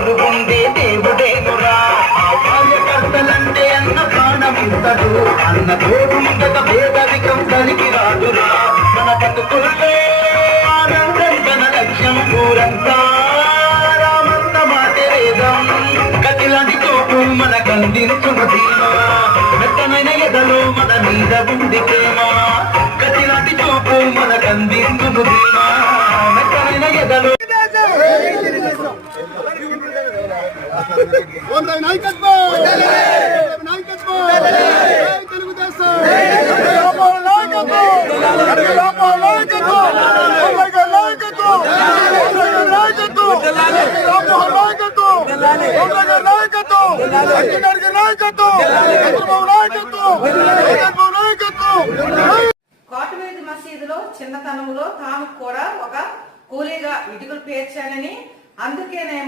తోడుగుండే దేవుడేనురా. కార్యకర్తలంటే అన్న ప్రాణమిస్తాడు, అన్న తోడుండక పేదరికం కలిగి రాదురా. మన బతుకుల్లో ఆనందం తన లక్ష్యం ఊరంతా రామన్న మాటే వేదం. కతిలాంటి తోపు మనకందించును ధీమా, మెత్తనైన ఎదలో మన మీద ఉంది ప్రేమ. కతిలాంటి తోపు మనకందించును ధీమా, మెత్తనైన ఎదలో కోటమీది మసీదులో చిన్నతనంలో తాను కూడా ఒక కూలీగా ఇటుకలు పేర్చానని, అందుకే